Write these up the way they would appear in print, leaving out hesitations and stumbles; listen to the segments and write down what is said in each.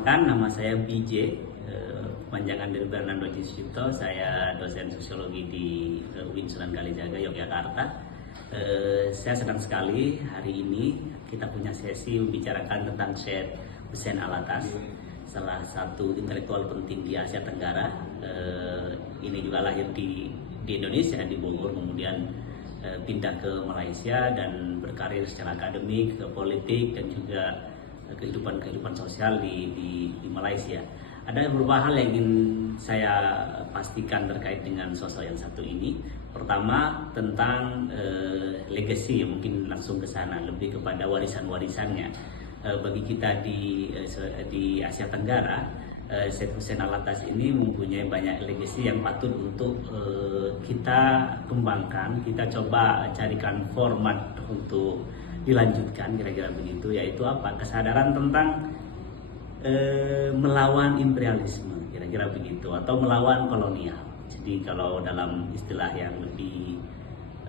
Perkenalkan, nama saya BJ, panjangan dari Bernardo Sucipto. Saya dosen sosiologi di UIN Sunan Kalijaga, Yogyakarta. Saya senang sekali hari ini kita punya sesi membicarakan tentang Syed Hussein Alatas, salah satu intelektual penting di Asia Tenggara. Ini juga lahir di Indonesia, di Bogor, kemudian pindah ke Malaysia dan berkarir secara akademik, ke politik, dan juga kehidupan sosial di Malaysia. Ada beberapa hal yang ingin saya pastikan terkait dengan sosok yang satu ini. Pertama, tentang legacy, mungkin langsung ke sana, lebih kepada warisan-warisannya. Bagi kita di Asia Tenggara, Syed Hussein Alatas ini mempunyai banyak legacy yang patut untuk kita kembangkan. Kita coba carikan format untuk dilanjutkan, kira-kira begitu, yaitu apa? Kesadaran tentang melawan imperialisme, kira-kira begitu, atau melawan kolonial. Jadi kalau dalam istilah yang lebih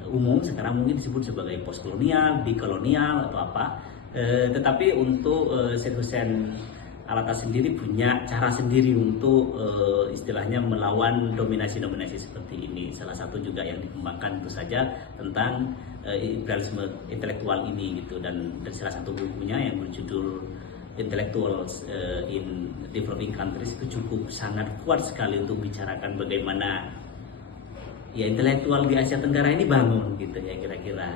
umum sekarang mungkin disebut sebagai postkolonial, dekolonial, atau apa. Tetapi untuk Syed Hussein Alatas sendiri punya cara sendiri untuk istilahnya melawan dominasi-dominasi seperti ini. Salah satu juga yang dikembangkan itu saja tentang imperialisme intelektual ini gitu, dan salah satu bukunya yang berjudul Intellectuals in Developing Countries itu cukup sangat kuat sekali untuk bicarakan bagaimana ya intelektual di Asia Tenggara ini bangun gitu ya, kira-kira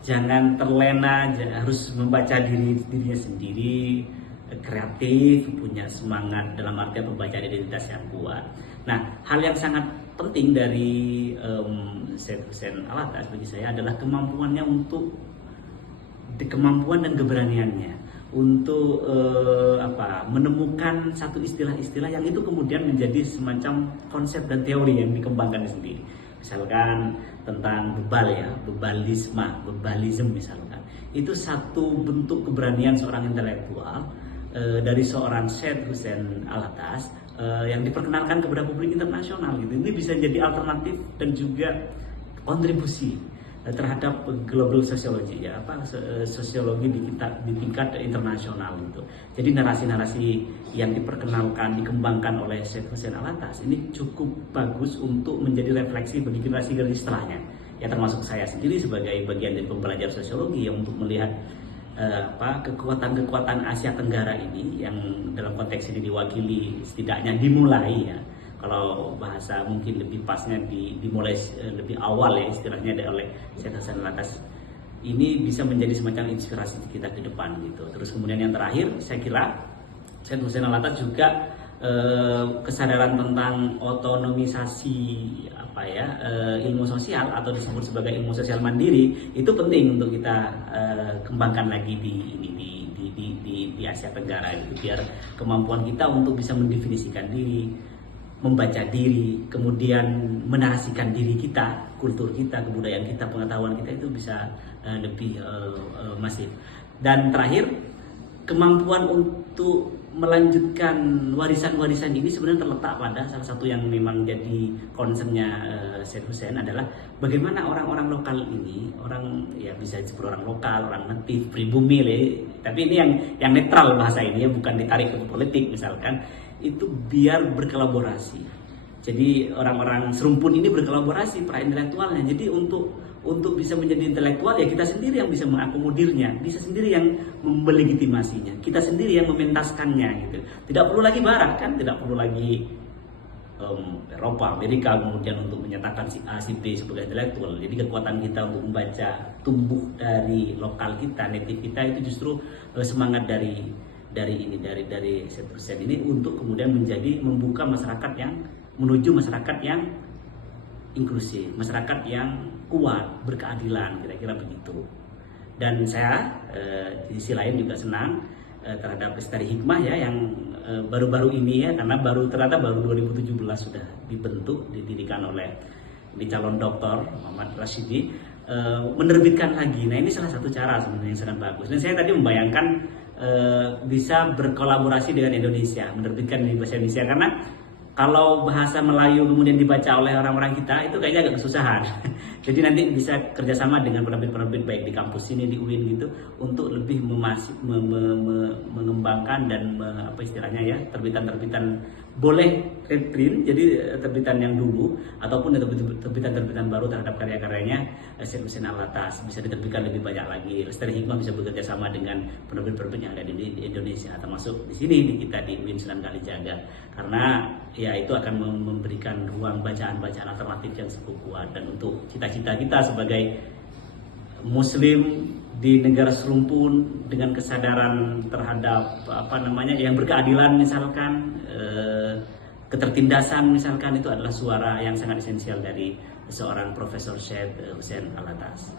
jangan terlena, harus membaca dirinya sendiri, kreatif, punya semangat dalam artian pembacaan identitas yang kuat. Nah, hal yang sangat penting dari Syed Hussein Alatas bagi saya adalah kemampuan dan keberaniannya untuk menemukan satu istilah-istilah yang itu kemudian menjadi semacam konsep dan teori yang dikembangkan sendiri. Misalkan tentang bebalisme misalkan. Itu satu bentuk keberanian seorang intelektual dari seorang Syed Hussein Alatas yang diperkenalkan kepada publik internasional gitu. Ini bisa jadi alternatif dan juga kontribusi terhadap global sociology ya, sosiologi di tingkat internasional gitu. Jadi narasi-narasi yang diperkenalkan, dikembangkan oleh Syed Hussein Alatas ini cukup bagus untuk menjadi refleksi bagi generasi setelahnya. Ya, termasuk saya sendiri sebagai bagian dari pembelajar sosiologi yang untuk melihat kekuatan-kekuatan Asia Tenggara ini yang dalam konteks ini diwakili, setidaknya dimulai ya. Kalau bahasa mungkin lebih pasnya dimulai lebih awal ya istilahnya oleh Syed Hussein Alatas, ini bisa menjadi semacam inspirasi kita ke depan gitu. Terus kemudian yang terakhir, saya kira Syed Hussein Alatas juga kesadaran tentang otonomisasi ilmu sosial atau disebut sebagai ilmu sosial mandiri itu penting untuk kita kembangkan lagi di Asia Tenggara gitu, biar kemampuan kita untuk bisa mendefinisikan diri, membaca diri, kemudian menarasikan diri kita, kultur kita, kebudayaan kita, pengetahuan kita itu bisa lebih masif. Dan terakhir, kemampuan untuk melanjutkan warisan-warisan ini sebenarnya terletak pada salah satu yang memang jadi concernnya Syed Hussein adalah bagaimana orang-orang lokal ini, orang ya bisa disebut orang lokal, orang natif, pribumi, tapi ini yang netral bahasa ini ya, bukan ditarik ke politik misalkan, itu biar berkolaborasi. Jadi orang-orang serumpun ini berkolaborasi, para intelektualnya. Jadi untuk bisa menjadi intelektual ya kita sendiri yang bisa mengakomodirnya, bisa sendiri yang melegitimasinya, kita sendiri yang mementaskannya gitu. Tidak perlu lagi barat kan, tidak perlu lagi Eropa, Amerika kemudian untuk menyatakan si A, si B sebagai intelektual. Jadi kekuatan kita untuk membaca tumbuh dari lokal kita, native kita itu justru semangat dari Syed Hussein ini untuk kemudian membuka masyarakat yang menuju masyarakat yang inklusif, masyarakat yang kuat, berkeadilan, kira-kira begitu. Dan saya di sisi lain juga senang terhadap Lestari Hikmah ya, yang baru-baru ini ya, karena ternyata baru 2017 sudah dibentuk, didirikan oleh calon doktor Muhammad Rashidi, menerbitkan lagi. Nah, ini salah satu cara sebenarnya yang sangat bagus. Dan saya tadi membayangkan bisa berkolaborasi dengan Indonesia, menerbitkan di bahasa Indonesia, karena kalau bahasa Melayu kemudian dibaca oleh orang-orang kita itu kayaknya agak kesusahan. Jadi nanti bisa kerjasama dengan penerbit-penerbit baik di kampus sini di UIN gitu untuk lebih mengembangkan dan apa istilahnya ya, terbitan-terbitan boleh reprint, jadi terbitan yang dulu ataupun terbitan-terbitan baru terhadap karya-karyanya Syed Hussein Alatas bisa diterbitkan lebih banyak lagi. Lestari Hikmah bisa bekerja sama dengan penerbit-penerbit yang ada di Indonesia, termasuk di sini di kita di UIN Sunan Kalijaga, karena ya itu akan memberikan ruang bacaan-bacaan alternatif yang cukup kuat. Dan untuk cita-cita kita sebagai Muslim di negara serumpun dengan kesadaran terhadap apa namanya yang berkeadilan misalkan, ketertindasan misalkan, itu adalah suara yang sangat esensial dari seorang Profesor Syed Hussein Alatas.